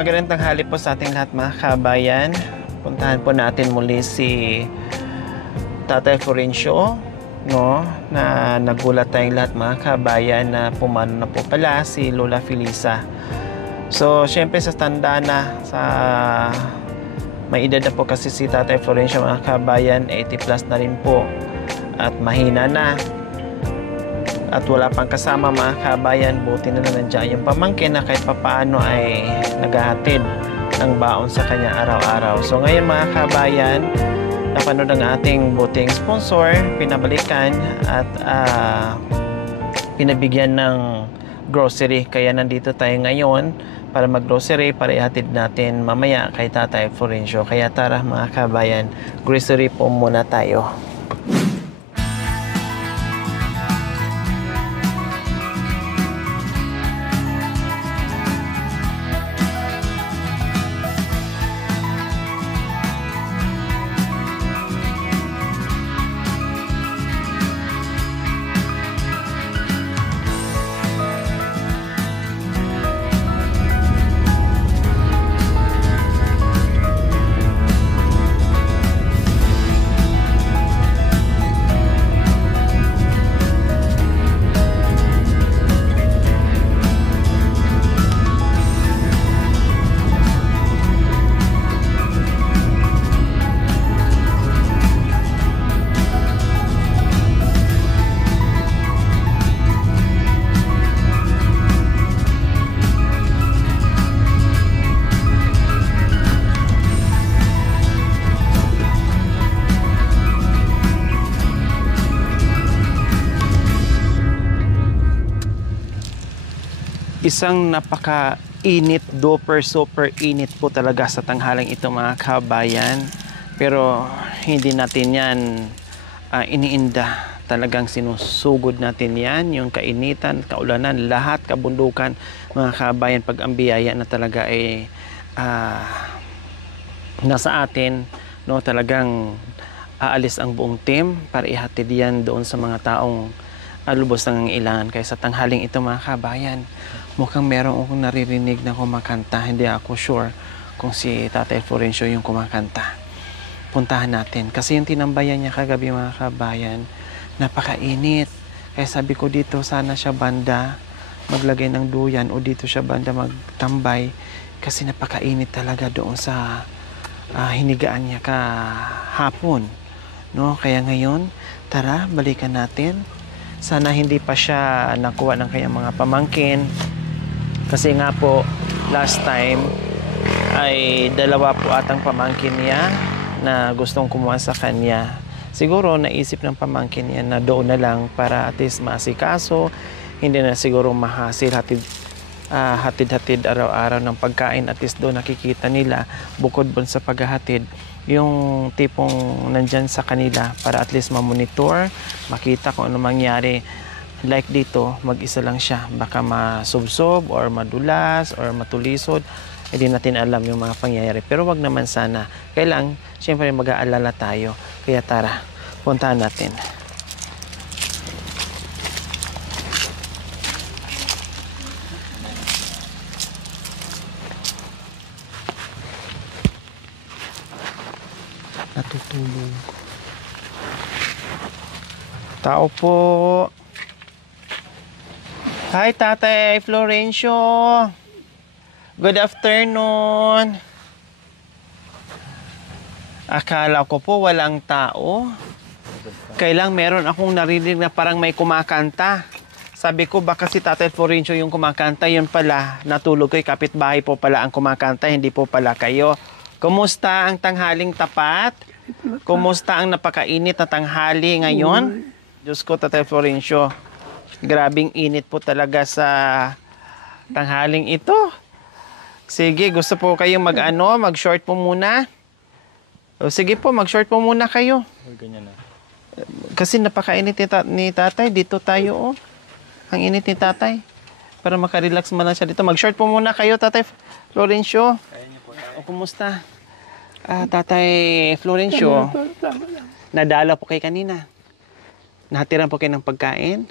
Magandang tanghali po sa ating lahat mga kabayan. Puntahan po natin muli si Tatay Florencio, no? Na nagulat tayong lahat mga kabayan na pumano na po pala si Lola Felisa. So, syempre sa tanda na, sa may edad na po kasi si Tatay Florencio mga kabayan, 80 plus na rin po at mahina na. At wala pang kasama mga kabayan, buti na nandiyan yung pamangkin na kahit papaano ay naghahatid ng baon sa kanya araw-araw. So ngayon mga kabayan, napanood ang ating buting sponsor, pinabalikan at pinabigyan ng grocery. Kaya nandito tayo ngayon para mag-grocery, para ihatid natin mamaya kay Tatay Florencio. Kaya tara mga kabayan, grocery po muna tayo. Isang napaka-init, super init po talaga sa tanghaling ito mga kabayan. Pero hindi natin yan iniinda. Talagang sinusugod natin yan, yung kainitan, kaulanan, lahat, kabundukan mga kabayan. Pag ang biyaya na talaga ay nasa atin, no, talagang aalis ang buong team para ihatid yan doon sa mga taong lubos ng ilangan. Kaya sa tanghaling ito mga kabayan, mukhang meron akong naririnig na kumakanta. Hindi ako sure kung si Tatay Florencio yung kumakanta. Puntahan natin. Kasi yung tinambayan niya kagabi mga kabayan, napakainit. Kaya sabi ko dito sana siya banda maglagay ng duyan o dito siya banda magtambay. Kasi napakainit talaga doon sa hinigaan niya kahapon. No? Kaya ngayon, tara, balikan natin. Sana hindi pa siya nakuha ng kanyang mga pamangkin. Kasi nga po, last time ay dalawa po atang pamangkin niya na gustong kumuha sa kanya. Siguro naisip ng pamangkin niya na doon na lang para at least maasikaso. Hindi na siguro mahasil hatid-hatid araw-araw ng pagkain. At least doon nakikita nila bukod bon sa paghahatid yung tipong nandyan sa kanila para at least mamonitor, makita kung ano mangyari. Like dito, mag-isa lang siya. Baka masubsob or madulas or matulisod. Hindi natin alam yung mga pangyayari. Pero wag naman sana. Kailang, syempre mag-aalala tayo. Kaya tara, puntahan natin. Natutulog. Tao po. Hi, Tatay Florencio. Good afternoon. Akala ko po walang tao. Kailang meron akong narinig na parang may kumakanta. Sabi ko baka si Tatay Florencio yung kumakanta. Yun pala, natulog ko'y kapitbahay po pala ang kumakanta. Hindi po pala kayo. Kumusta ang tanghaling tapat? Kumusta ang napakainit na tanghali ngayon? Diyos ko, Tatay Florencio. Grabing init po talaga sa tanghaling ito. Sige, gusto po kayong mag-short po muna? O, sige po, mag-short po muna kayo. Ganyan na. Kasi napakainit ni tatay. Dito tayo, oh. Ang init ni tatay. Para makarelax man lang siya dito. Mag-short po muna kayo, Tatay Florencio. O, kumusta? Tatay Florencio, nadala po kayo kanina. Nahatiran po kayo ng pagkain?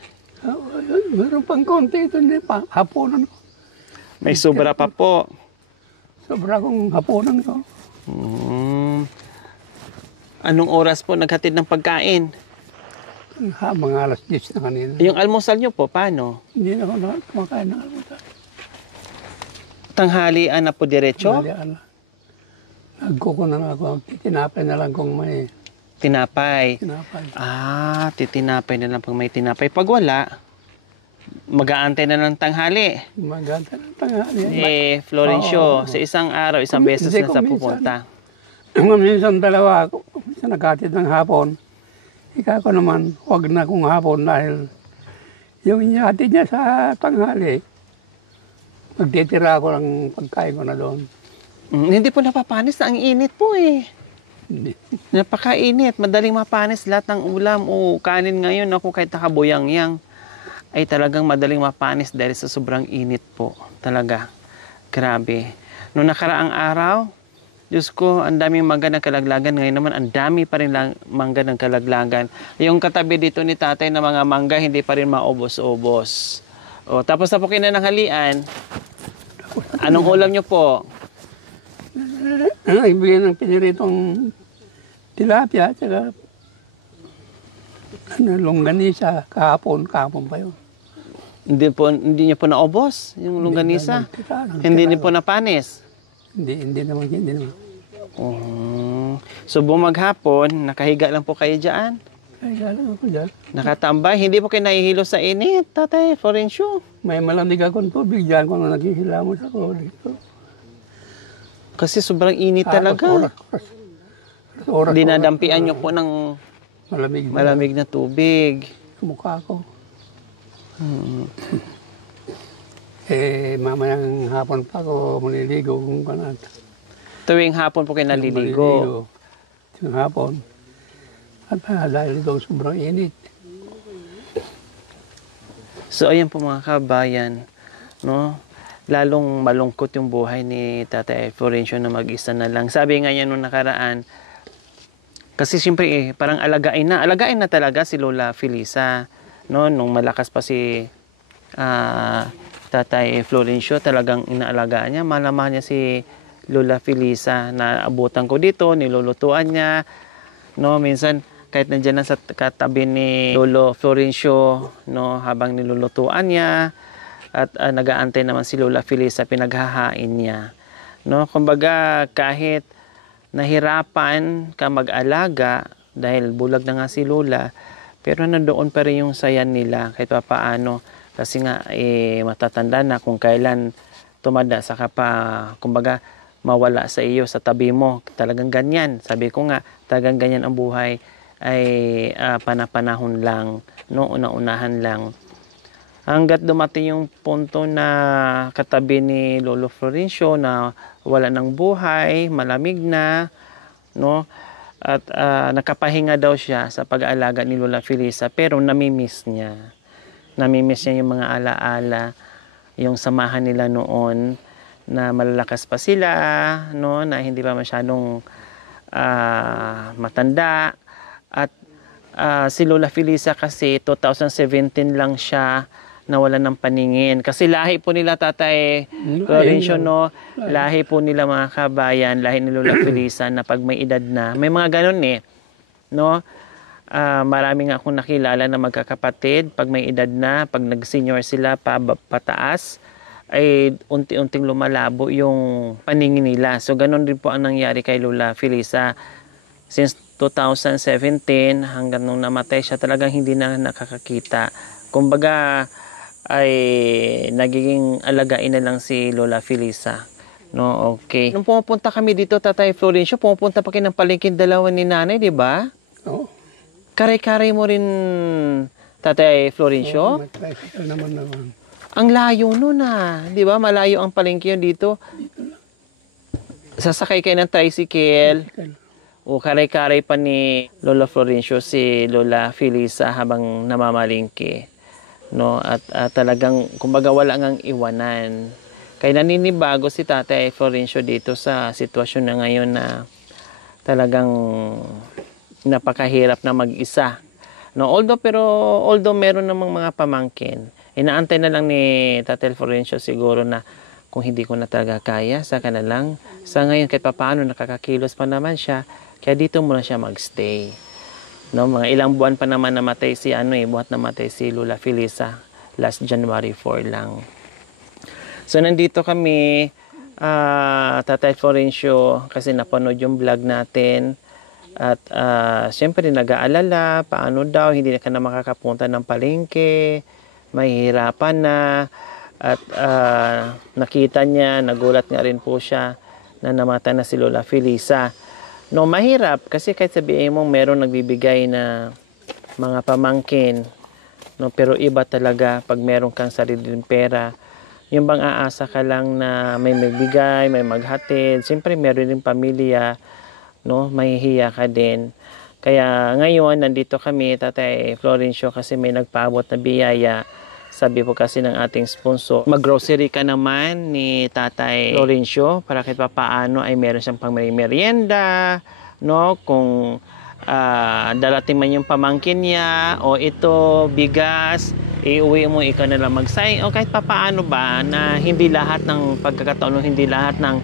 Meron pang konti ito, hindi pa. Hapon. May sobra pa po. Sobra kong hapunan ko. Anong oras po naghatid ng pagkain? Mga alas 10 na kanina. Yung almusal nyo po, paano? Hindi na ako kumakain ng almusal. Tanghalian na po diretso? Nagkuko na lang ako. Tinapay na lang kung may Tinapay. tinapay. Titinapay na lang pag may tinapay. Pag wala, mag-aantay na ng tanghali. Maganda ng tanghali. Florencio, Oo. sa isang araw, isang beses Hindi, na sa kung pupunta. Minsan dalawa ako. Minsan nagkatid ng hapon. Ika ko naman, huwag na kong hapon dahil yung inyatid niya sa tanghali, magtitira ako ng pagkain ko na doon. Hindi po napapanis na ang init po eh. Hindi. Napakainit, madaling mapanis lahat ng ulam o kanin ngayon. Ako kahit nakabuyang-yang ay talagang madaling mapanis dahil sa sobrang init po. Talaga, grabe. Noong nakaraang araw, Diyos ko, ang daming mangga ng kalaglagan. Ngayon naman, ang dami pa rin lang mangga ng kalaglagan. Yung katabi dito ni tatay na mga mangga, hindi pa rin maubos-ubos. O, tapos na po kinananghalian. Anong ulam nyo po? Ibigay ng piniritong tilapia, tsaka longganisa, kahapon pa yun. Hindi nyo po naubos yung longganisa? Hindi nyo po napanis? Hindi naman. So bumaghapon, nakahiga lang po kayo dyan? Ay, galang ako dyan. Nakatambay, hindi po kayo nahihilo sa init, tatay Florencio. May malamig akong tubig dyan kung naghihilamos ako dito. Kasi sobrang init talaga. Oras. Dinadampian nyo po ng malamig na tubig. Mukha ko. Mamayang hapon pa ako maliligo kung kanat. Tuwing hapon po kayo naliligo. Tuwing hapon. At dahil ito sobrang init. So ayan po mga kabayan, no? Lalong malungkot yung buhay ni Tatay Florencio na mag-isa na lang. Sabi nga niya nung nakaraan, kasi siyempre parang alagain na talaga si Lola Felisa, no? Nung malakas pa si Tatay Florencio, talagang inaalagaan niya. Malamang niya si Lola Felisa na abutan ko dito, nilulutuan niya. No, minsan kahit nandiyan na sa katabi ni Lolo Florencio, no, habang nilulutuan niya at nag-aantay naman si Lola Felisa, pinaghahain niya. No, kumbaga kahit nahirapan ka mag-alaga dahil bulag na nga si Lola, pero nandoon pa rin yung saya nila kahit paano. Kasi nga, matatanda na kung kailan tumanda, saka pa, kumbaga, mawala sa iyo, sa tabi mo. Talagang ganyan. Sabi ko nga, talagang ganyan ang buhay ay panapanahon lang, no? Una-unahan lang. Hanggat dumating yung punto na katabi ni Lolo Florencio na wala ng buhay, malamig na, no? At nakapahinga daw siya sa pag-aalaga ni Lola Felisa, pero namimiss niya. Namimiss niya yung mga alaala, yung samahan nila noon na malalakas pa sila, no, na hindi pa masyadong matanda. At si Lola Felisa kasi 2017 lang siya nawalan ng paningin. Kasi lahi po nila Tatay Florencio, no, lahi po nila mga kabayan, lahi ni Lola Felisa na pag may edad na, may mga ganun no. Marami nga akong nakilala na magkakapatid, pag may edad na, pag nag-senior sila pataas, ay unti-unting lumalabo yung paningin nila. So ganun din po ang nangyari kay Lola Felisa. Since 2017 hanggang nung namatay siya, talagang hindi na nakakakita. Kumbaga ay nagiging alagain na lang si Lola Felisa. No, okay. Nung pumupunta kami dito, Tatay Florencio, pumupunta pa kayo ng palengke dalawa ni nanay, di ba? Oo. Karay-karay mo rin, Tatay Florencio? May tricycle naman. Ang layo nun di ba? Malayo ang palengke dito. Sasakay kayo ng tricycle. O karay-karay pa ni Lola Florencio si Lola Felisa habang namamalingke. No? At talagang, kumbaga wala ngang iwanan. Kaya naninibago si Tatay Florencio dito sa sitwasyon na ngayon na talagang napakahirap na mag-isa. No, although meron namang mga pamangkin, inaantay na lang ni Tatay Florencio siguro na Kung hindi ko na talaga kaya, saka na lang. Sa ngayon, kahit papaano, nakakakilos pa naman siya. Kaya dito muna siya magstay. No, mga ilang buwan pa naman namatay si buhat namatay si Lola Felisa. Last January 4 lang. So, nandito kami, Tatay Florencio, kasi napanood yung vlog natin. At siyempre, nag-aalala, paano daw, hindi na ka na makakapunta ng palengke, mahihirapan na. At nakita niya, nagulat nga rin po siya na namatay na si Lola Felisa. No, mahirap kasi kahit sabihin mo meron nagbibigay na mga pamangkin, no, pero iba talaga pag meron kang sariling pera. Yung bang aasa ka lang na may magbigay, may maghatid, siyempre meron din pamilya, no, mahihiya ka din. Kaya ngayon nandito kami, Tatay Florencio, kasi may nagpaabot na biyaya. Sabi po kasi ng ating sponsor, mag-grocery ka naman ni Tatay Florencio para kahit paano ay meron siyang pang merienda, no? Kung darating man yung pamangkin niya o ito, bigas, iuwi mo, ikaw na lang mag-sign. O kahit paano ba na hindi lahat ng pagkakataon, hindi lahat ng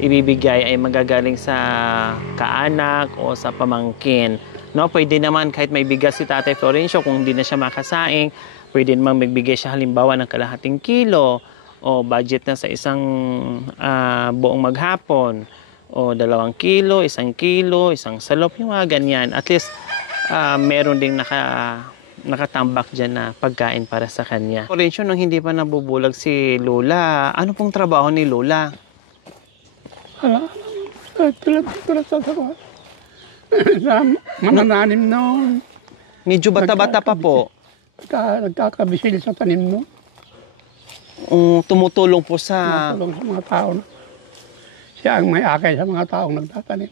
ibibigay ay magagaling sa kaanak o sa pamangkin. No, pwede naman kahit may bigas si Tatay Florencio, kung hindi na siya makasaing, pwede naman magbigay siya halimbawa ng kalahating kilo o budget na sa isang buong maghapon o 2 kilo, 1 kilo, isang salop, yung mga ganyan. At least meron ding nakatambak dyan na pagkain para sa kanya. Florencio, nung hindi pa nabubulag si Lola, ano pong trabaho ni Lola? Tulad sa manananim noon. Medyo bata-bata pa po. Nagkakabisil sa tanim mo. Tumutulong po sa... Tumutulong sa mga tao. Siya ang may akay sa mga taong nagtatanim.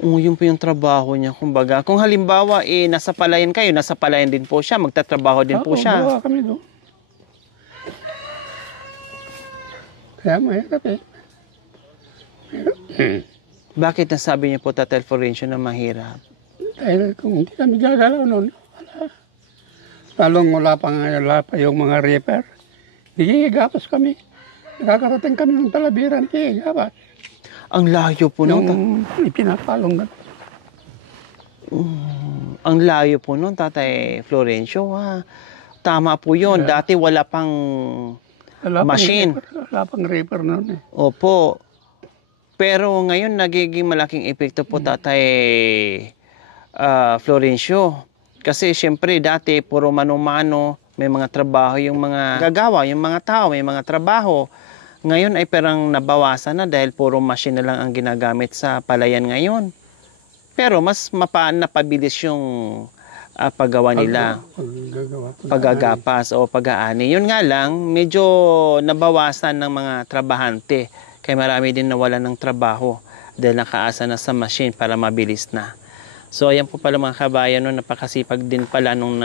Yun po yung trabaho niya. Kumbaga, kung halimbawa, nasa palayan kayo, nasa palayan din po siya, magtatrabaho din po siya. Oo, kami doon. Kaya mahirap eh. Bakit nasabi niyo po, Tatay Florencio, na mahirap? Dahil kung hindi kami gagalaw noon, talong wala pa yung mga reaper. Nagigigapas kami. Nakakarating kami ng Talavera, nagigigapas. Ang layo po nun. Nung ipinapalong na. Ang layo po nun, Tatay Florencio. Tama po yun. Yeah. Dati wala pang machine. Wala pang reaper noon eh. Opo. Pero ngayon, nagiging malaking epekto po, Tatay Florencio. Kasi siyempre dati puro mano-mano, may mga trabaho yung mga gagawa, yung mga tao, may mga trabaho. Ngayon ay parang nabawasan na dahil puro machine na lang ang ginagamit sa palayan ngayon. Pero mas napabilis yung paggawa nila. Paggagapas o pag-aani. Yun nga lang, medyo nabawasan ng mga trabahante. Kaya marami din nawalan ng trabaho dahil nakaasa na sa machine para mabilis na. So, ayan po pala mga kabayan, no, napakasipag din pala nung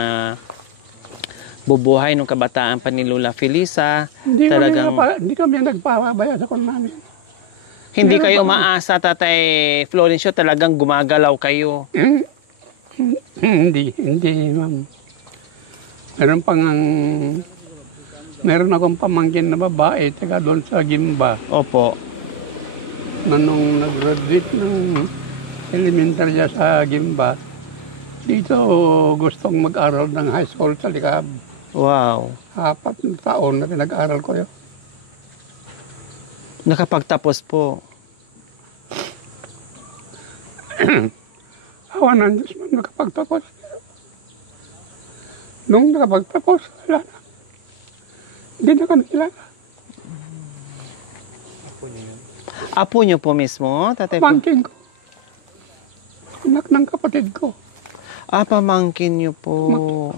bubuhay nung kabataan pa ni Lola Felisa. Hindi kami nagpapabaya sa kon namin. Hindi kayo maasa, Tatay Florencio, talagang gumagalaw kayo. Hindi, ma'am. Meron akong pamangkin na babae, taga doon sa Gimba. Opo. Na nung nag-graduate ng elementarya sa Gimba, dito gustong mag-aral ng high school sa Likab. Wow. 4 na taon na pinag-aral ko yun. Nakapagtapos po. Awa ng Diyos man nakapagtapos. Nung nakapagtapos, wala na. Hindi na kami kilala. Apo niyo po mismo, Tatay? Pamangkin ko. Anak ng kapatid ko. Pamangkin niyo po.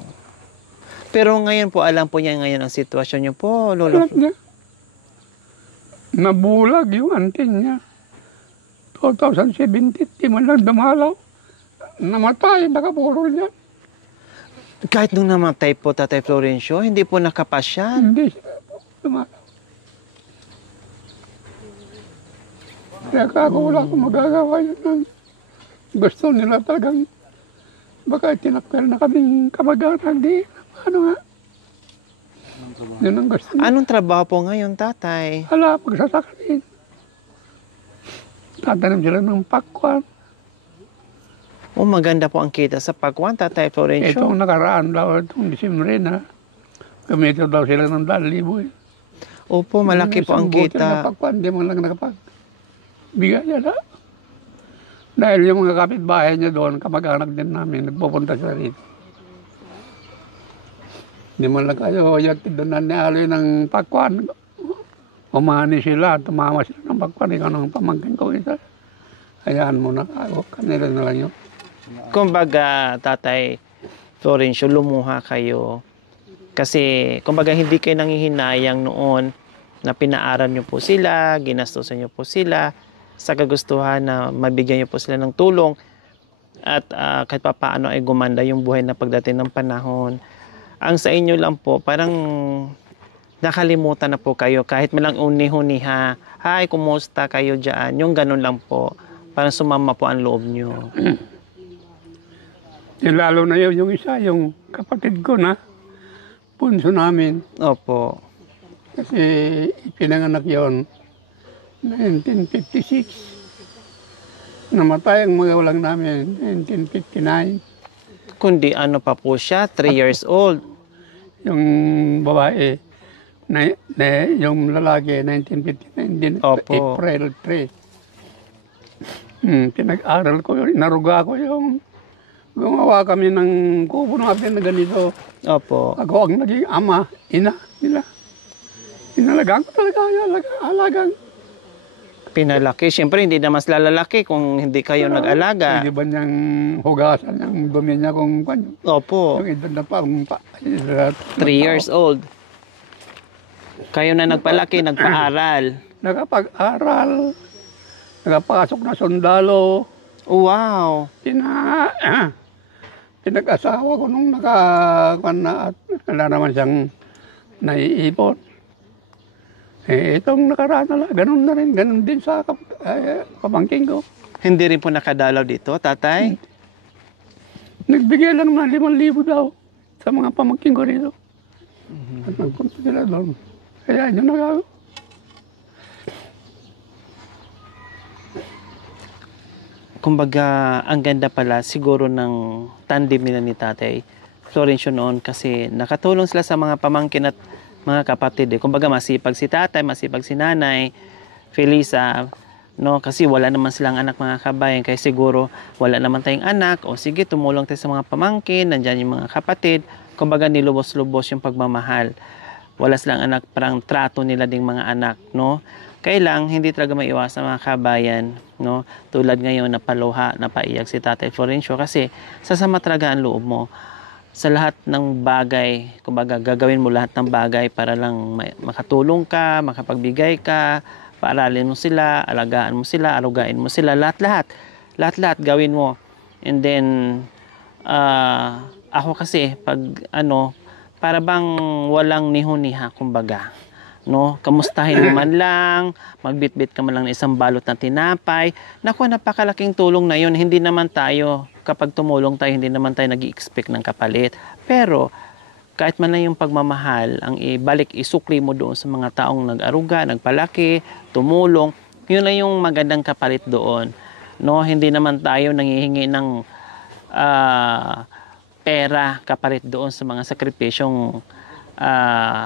Pero ngayon po, alam po niya ngayon ang sitwasyon niyo po, Lolo. Alam niya. Nabulag yung antin niya. 2017, di man lang dumalaw. Namatay, nakapurol niya. Kahit nung namatay po, Tatay Florencio, hindi po nakapasyan. Hindi siya dumalaw. Kaya ako wala akong magagawa yun. Gusto nila talagang baka tinakper na kaming kamag-anak. Di, ano nga. Yun ang gusto niya. Anong trabaho po ngayon, tatay? Hala, pagsasaka rin. Tatanim sila ng pakwan. Oh, maganda po ang kita sa pagwan, tatay Florencio. Itong nakaraan daw, itong Disyembre na, gamito daw sila ng 2,000 eh. Opo, malaki po ang Isang butil na kita. pakwan, di mo lang nakapag-bigay niya na. Dahil yung mga kapitbahay niya doon, kamag-anak din namin, nagpupunta sila rito. Di mo lang kayo, yagtid doon na nialoy ng pakwan. Umani sila, tumama sila ng pakwan, ikaw ng pamangkin ko isa. Hayaan mo na, kanila na lang yun. Kumbaga, tatay Florencio, lumuha kayo. Kasi, kumbaga, hindi kayo nangihinayang noon na pinaaral nyo po sila, ginastusan nyo po sila, sa kagustuhan na mabigyan nyo po sila ng tulong at kahit pa paano ay gumanda yung buhay na pagdating ng panahon. Ang sa inyo lang po, parang nakalimutan na po kayo kahit malang uni-huniha. Hi, kumusta kayo dyan? Yung ganun lang po. Parang sumama po ang loob nyo. Lalo na yun, yung isa, yung kapatid ko na, punso namin. Opo. Kasi ipinanganak yon 1956. Namatay ang mga walang namin, 1959. Kundi ano pa po siya, 3 years old. Yung babae, yung lalaki, 1959 din, Opo. April 3. Pinag-aral ko yun, naruga ko yung gumawa kami ng kubo natin na ganito. Opo. Ako ang naging ama, ina nila. Inalagaan ko talaga yun, alagang. Pinalaki. Siyempre, hindi na mas lalalaki kung hindi kayo nag-alaga. Hindi ba niyang hugasan yung dumi niya kung kanya? Opo. Yung edad na pa, 3 years old. Kayo na nagpalaki, nagpaaral. Nakapag-aral, nakapasok na sundalo. Wow. Pinag-asawa ko nung na at wala naman siyang naiipon. Itong nakaraan na lang, ganun din sa pamangking ko. Hindi rin po nakadalaw dito, tatay? Nagbigay lang ng 5,000 daw sa mga pamangking ko rito. At nagpunta sila doon. Kaya yun nagagawa. Kumbaga, ang ganda pala siguro ng tandem nila ni Tatay Florencio noon kasi nakatulong sila sa mga pamangkin at mga kapatid. Kumbaga, masipag si Tatay, masipag si Nanay, Felisa, no? Kasi wala naman silang anak mga kabayan, kaya siguro wala naman tayong anak, o sige, tumulong tayo sa mga pamangkin, nandyan yung mga kapatid. Kumbaga, nilubos-lubos yung pagmamahal. Wala silang anak, parang trato nila ding mga anak, no? Kailang hindi talaga maiwasan mga kabayan, no? Tulad ngayon napaluha, napaiyak si Tatay Florencio kasi sasama talaga ang loob mo sa lahat ng bagay. Kumbaga gagawin mo lahat ng bagay para lang makatulong ka, makapagbigay ka, paaralin mo sila, alagaan mo sila, arugain mo sila, lahat gawin mo. And then ako kasi pag para bang walang niho-niha kumbaga. No, kamustahin mo man lang, magbitbit ka man lang ng isang balot na tinapay. Naku, napakalaking tulong na yun. Hindi naman tayo, kapag tumulong tayo, hindi naman tayo nag-i-expect ng kapalit. Pero, kahit man lang yung pagmamahal, ang ibalik, isukli mo doon sa mga taong nag-aruga, nagpalaki, tumulong, yun na yung magandang kapalit doon. No, hindi naman tayo nangihingi ng pera kapalit doon sa mga sakripisyong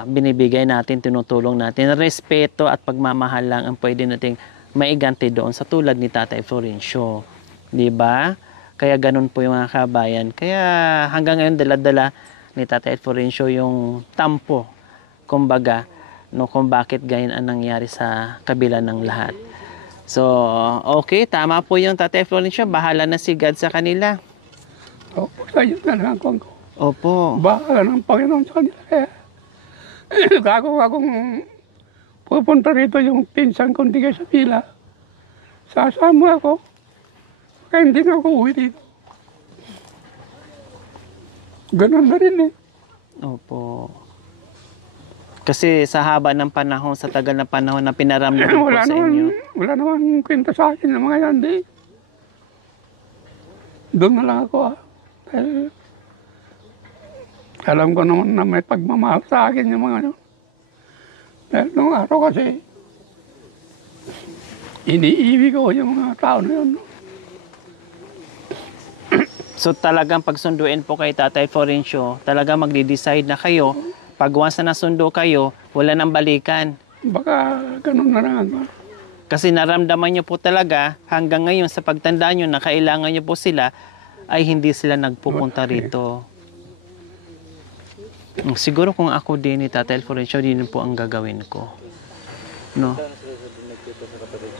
binibigay natin, tinutulong natin. Respeto at pagmamahal lang ang pwede nating maiganti doon sa tulad ni Tatay Florencio. Di ba? Kaya ganun po yung mga kabayan. Kaya hanggang ngayon dala-dala ni Tatay Florencio yung tampo, kumbaga, no, kung bakit ganyan ang nangyari sa kabila ng lahat. So, okay, tama po yung Tatay Florencio. Bahala na si God sa kanila. Opo, sa'yo na lang ako. Opo. Bahala ng Panginoon sa kanila. Akong pupunta rito yung pinsan kong tigay sa pila. Sasama ako. Kaya hindi na ako uwi dito. Ganun na rin eh. Opo. Kasi sa haba ng panahon, sa tagal na panahon na pinaramdam po sa inyo. Wala naman kwenta sa akin ng mga yan. Doon na lang ako Dahil alam ko naman na may pagmamahal sa akin yung mga yun. Dahil nung araw kasi, iniibig ko yung mga tao na yun. So talagang pagsunduin po kay Tatay Florencio, talagang magde-decide na kayo. Pag once na nasundo kayo, wala nang balikan. Baka ganun na lang. Kasi naramdaman nyo po talaga hanggang ngayon sa pagtanda nyo na kailangan nyo po sila, ay hindi sila nagpupunta rito. Siguro kung ako din ni Tatay Florencio, din po ang gagawin ko. No?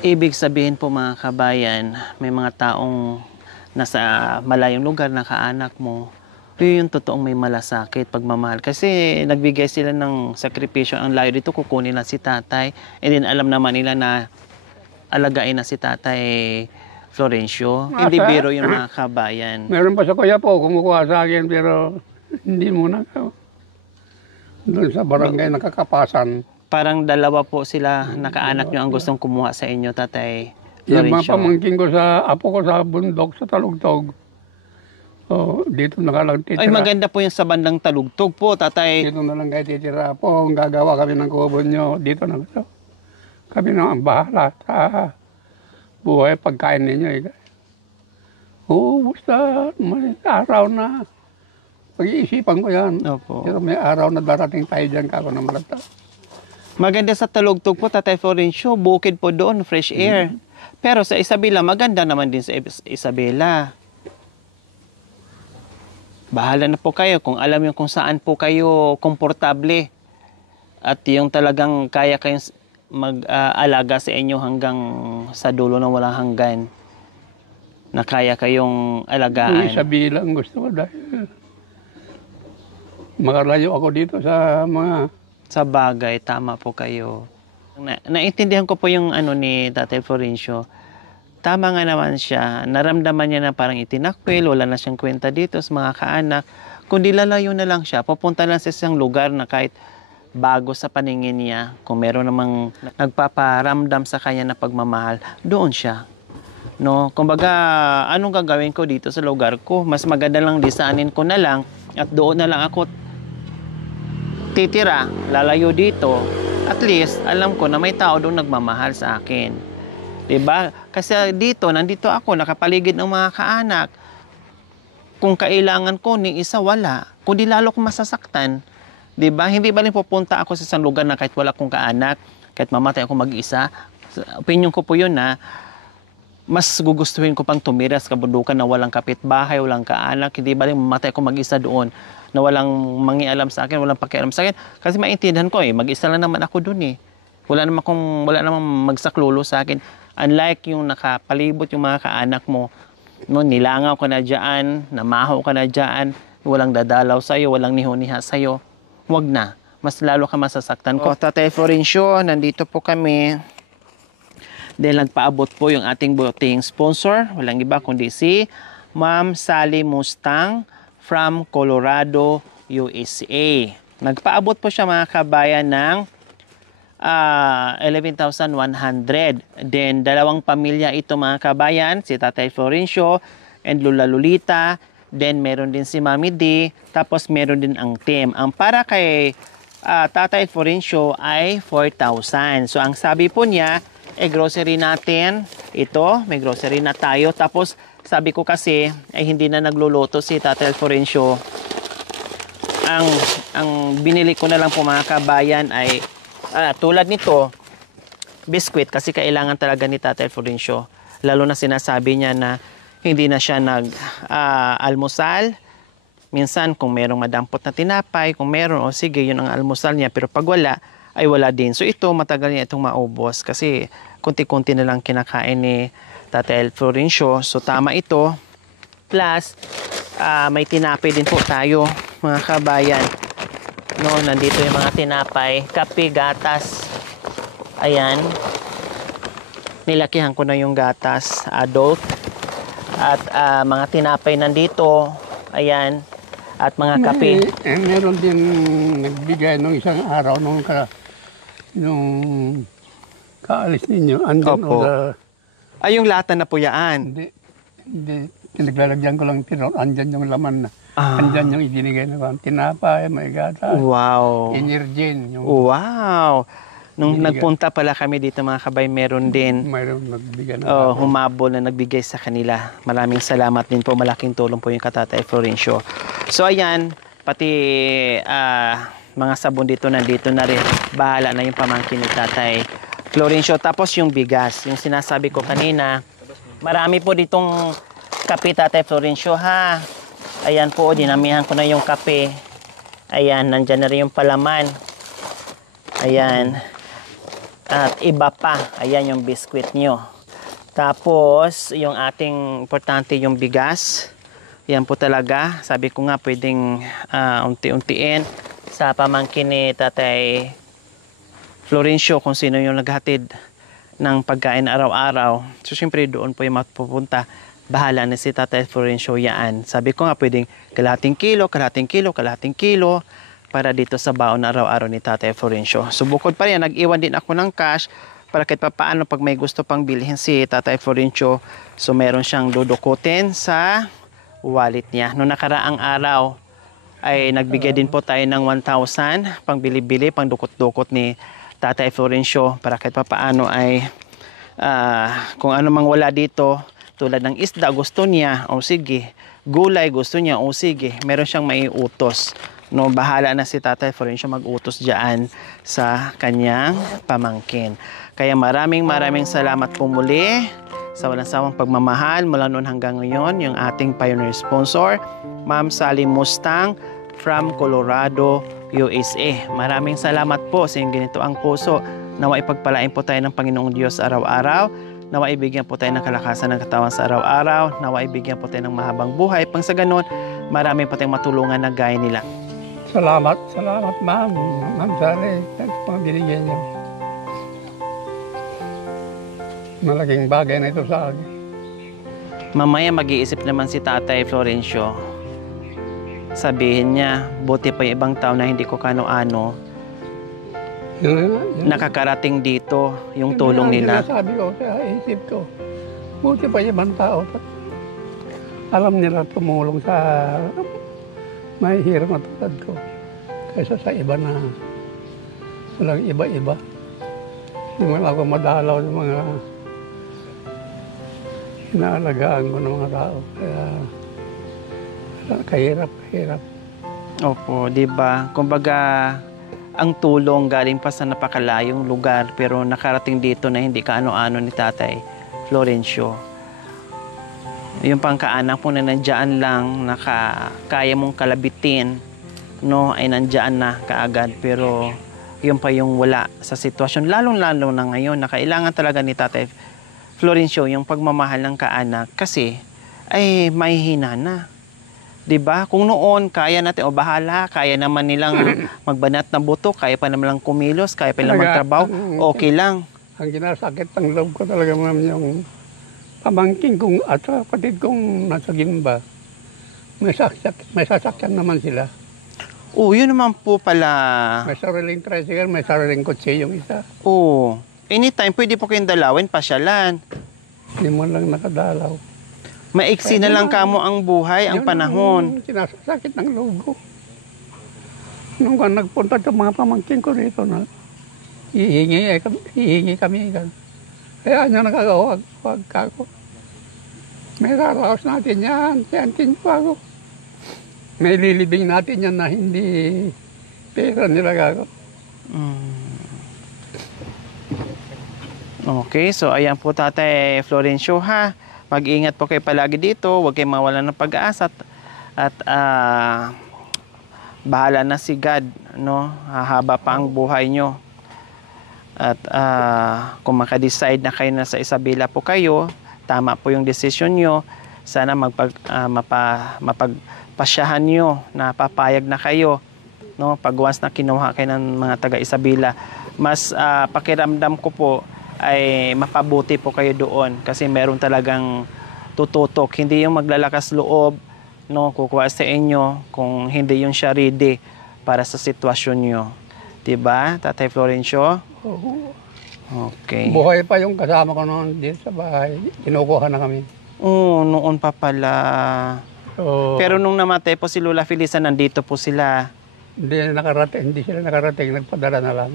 Ibig sabihin po mga kabayan, may mga taong nasa malayong lugar na kaanak mo, yun yung totoong may malasakit, pagmamahal. Kasi nagbigay sila ng sakripisyo, ang layo dito, kukunin na si tatay. And then alam naman nila na alagain na si Tatay Florencio. Hindi biro yung mga kabayan. Meron pa sa kuya po, kumukuha sa akin, pero hindi muna. Doon sa barangay nakakapasan. Parang dalawa po sila nakaanak nyo ang gustong kumuha sa inyo, Tatay Yung mga Florencio. pamangkin ko sa apo ko sa bundok, sa Talugtog. Oh, dito na lang titira. Ay, maganda po yung sa bandang Talugtog po, Tatay. Dito na lang kayo titira po. Gagawa kami ng kubo nyo. Dito na ito. Kami na ang bahala sa buhay pagkain ninyo. Oo, basta may araw na pag-iisipan ko yan. Opo. Pero may araw na darating tayo dyan kako na malata. Maganda sa Talugtog po, Tatay Florencio. Bukid po doon, fresh air. Pero sa Isabela, maganda naman din sa Isabela. Bahala na po kayo kung alam nyo kung saan po kayo komportable. At yung talagang kaya kayong mag-alaga sa inyo hanggang sa dulo ng walang hanggan. Na kaya kayong alagaan. Yung Isabela ang gusto ko dahil makalayo ako dito sa mga... Sa bagay, tama po kayo. Naintindihan ko po yung ano ni Tatay Florencio. Tama nga naman siya. Naramdaman niya na parang itinakwil, wala na siyang kwenta dito sa mga kaanak. Kundi lalayo na lang siya, pupunta lang sa isang lugar na kahit bago sa paningin niya, kung meron namang nagpaparamdam sa kanya na pagmamahal, doon siya. No, kumbaga, anong gagawin ko dito sa lugar ko? Mas maganda lang lisanin ko na lang at doon na lang ako titira, lalayo dito. At least, alam ko na may tao doon nagmamahal sa akin. 'Di ba? Kasi dito, nandito ako, nakapaligid ng mga kaanak. Kung kailangan ko, ni isa wala. Kundi lalo kong masasaktan. 'Di ba? Hindi ba rin pupunta ako sa isang lugar na kahit wala akong kaanak, kahit mamatay ako mag-isa? Opinion ko po yun na mas gugustuhin ko pang tumira sa kabundukan na walang kapitbahay, walang kaanak. Hindi ba rin mamatay ako mag-isa doon na walang mangialam sa akin, walang pakialam sa akin. Kasi maintindihan ko mag-isa lang naman ako doon Wala namang magsaklolo sa akin. Unlike yung nakapalibot yung mga kaanak mo, no, nilangaw ka na dyan, namahaw ka na dyan, walang dadalaw sa'yo, walang nihuniha sa'yo. Huwag na. Mas lalo ka masasaktan ko. Tatay Florencio, nandito po kami. Dahil nagpaabot po yung ating buting sponsor. Walang iba kundi si Ma'am Sally Mustang from Colorado, USA. Nagpaabot po siya mga kabayan ng 11,100. Then, dalawang pamilya ito mga kabayan, si Tatay Florencio and Lula Lolita. Then, meron din si Mami D. Tapos, meron din ang team. Ang para kay Tatay Florencio ay 4,000. So, ang sabi po niya, grocery natin. Ito, may grocery na tayo. Tapos, sabi ko kasi, ay hindi na nagluluto si Tatay Florencio. Ang binili ko na lang po mga kabayan ay tulad nito, biskwit kasi kailangan talaga ni Tatay Florencio. Lalo na sinasabi niya na hindi na siya nag-almusal. Minsan kung merong madampot na tinapay, kung meron, o sige, yun ang almusal niya. Pero pag wala, ay wala din. So ito, matagal niya itong maubos kasi kunti-kunti na lang kinakain ni Tatay Florencio. So tama ito. Plus, may tinapay din po tayo mga kabayan. No, nandito yung mga tinapay, kape, gatas. Ayan. Nilakihan ko na yung gatas, adult. At mga tinapay nandito. Ayan. At mga kape. Meron din nagbigay nung isang araw nung kaalis ninyo. Andyan Opo. Ay, yung lata na po yan. Hindi. Pinaglalagyan ko lang tinapay. Andyan yung laman na. Andyan yung ibinigay na tinapay, may gatas. Wow. Energin. Wow. Nung Binigyan. nagpunta pala kami dito mga kabay, meron din Mayroon nagbigyan ng humabol na nagbigay sa kanila. Maraming salamat din po. Malaking tulong po yung Katatay Florencio. So ayan, pati mga sabon dito nandito na rin. Bahala na yung pamangkin ni Tatay Florencio. Tapos yung bigas, yung sinasabi ko kanina, marami po ditong kape Tatay Florencio ha. Ayan po, dinamihan ko na yung kape. Ayan, nandyan na rin yung palaman. Ayan. At iba pa. Ayan yung biskwit nyo. Tapos, yung ating importante yung bigas. Yan po talaga. Sabi ko nga, pwedeng unti-untiin sa pamangkin ni Tatay Florencio kung sino yung naghatid ng pagkain araw-araw. So, syempre doon po yung mapupunta. Bahala na si Tatay Florencio yan. Sabi ko nga, pwedeng kalahating kilo para dito sa baon na araw-araw ni Tatay Florencio. So bukod pa rin, nag-iwan din ako ng cash para kahit paano pag may gusto pang bilhin si Tatay Florencio, so meron siyang dudukutin sa wallet niya. Noong nakaraang araw ay nagbigay din po tayo ng 1,000 pang bili-bili, pang dukot-dukot ni Tatay Florencio para kahit paano ay kung ano mang wala dito, tulad ng isda gusto niya, o sige, gulay gusto niya, o sige, meron siyang maiutos. No, bahala na si Tatay Florencio mag-utos diyan sa kanyang pamangkin. Kaya maraming salamat po muli sa walang sawang pagmamahal mula noon hanggang ngayon, yung ating pioneer sponsor, Ma'am Sally Mustang from Colorado, USA. Maraming salamat po sa inyong ganito ang puso. Nawa ipagpalain po tayo ng Panginoong Diyos araw-araw. Nawa ibigyan po tayo ng kalakasan ng katawan sa araw-araw. Nawa ibigyan po tayo ng mahabang buhay. Pang sa ganun, marami po tayong matulungan na gaya nila. Salamat ma'am. Ma'am Sally, sa mga binigyan niyo. Malaking bagay na ito sa akin. Mamaya mag-iisip naman si Tatay Florencio. Sabihin niya, buti pa yung ibang tao na hindi ko kano-ano nakakarating dito yung tulong nila. Sabi ko sa isip ko, buti pa yung ibang tao. Alam nila tumulong sa may hirap na tulad ko kaysa sa iba na walang iba-iba. Hindi man ako madalaw ng mga inaalagaan ko ng mga tao. Kaya kahirap. Opo, di ba? Kumbaga, ang tulong galing pa sa napakalayong lugar pero nakarating dito na hindi kaano-ano ni Tatay Florencio. Yung pangkaanak mo na nandiyan lang, kaya mong kalabitin, no, ay nandiyan na kaagad. Pero yun pa yung wala sa sitwasyon. Lalong-lalo na ngayon na kailangan talaga ni Tatay Florencio yung pagmamahal ng kaanak kasi ay mahihina na. 'Di ba? Kung noon kaya natin o bahala, kaya naman nilang magbanat ng buto, kaya pa naman lang kumilos, kaya pa nilang magtrabaho, okay lang. Ang ginasakit ng loob ko talaga ma'am yung pamangkin kong at kapatid kong nasa Gimba. May sasakyan naman sila. Oo, yun naman po pala. May sariling tricycle, may sariling kotse yung isa. Oo. Anytime, pwede po kayong dalawin, pasyalan. Hindi mo lang nakadalaw. Maiksi na lang kamo ang buhay, ang panahon. Sinasakit ng loob ko. Nung nagpunta sa mga pamangkin ko rito na hihingi kami. Kaya nyo nakagawag ako. May raraos natin yan. Tiyantin ko ako. May lilibing natin yan na hindi pera nila ako. Okay, so ayan po Tatay Florencio ha. Mag-ingat po kayo palagi dito, huwag kayong mawalan ng pag-asa at bahala na si God, no? Hahaba pa ang buhay nyo. At kung maka-decide na kayo na sa Isabela po kayo, tama po yung decision nyo. Sana mapagpasyahan nyo na papayag na kayo, no? Pag once na kinuha kayo ng mga taga Isabela, mas pakiramdam ko po ay mapabuti po kayo doon kasi meron talagang tututok, hindi yung maglalakas loob, no, kukuha sa inyo kung hindi yung siya ready para sa sitwasyon nyo. Diba, Tatay Florencio? Oo. Okay. Buhay pa yung kasama ko noon dito sa bahay. Kinukuha na kami. Oo, noon pa pala. So, pero nung namatay po si Lola Felisa, nandito po sila. Hindi sila nakarating, nagpadala na lang.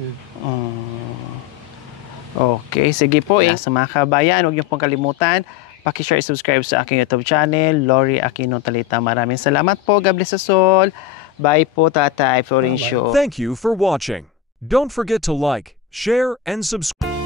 Okay, sige po. Sa mga kabayan, huwag niyo pong kalimutan, paki-share, subscribe sa aking YouTube channel, Lori Aquino Talita. Maraming salamat po. God bless us all. Bye po, Tatay Florencio. Thank you for watching. Don't forget to like, share, and subscribe.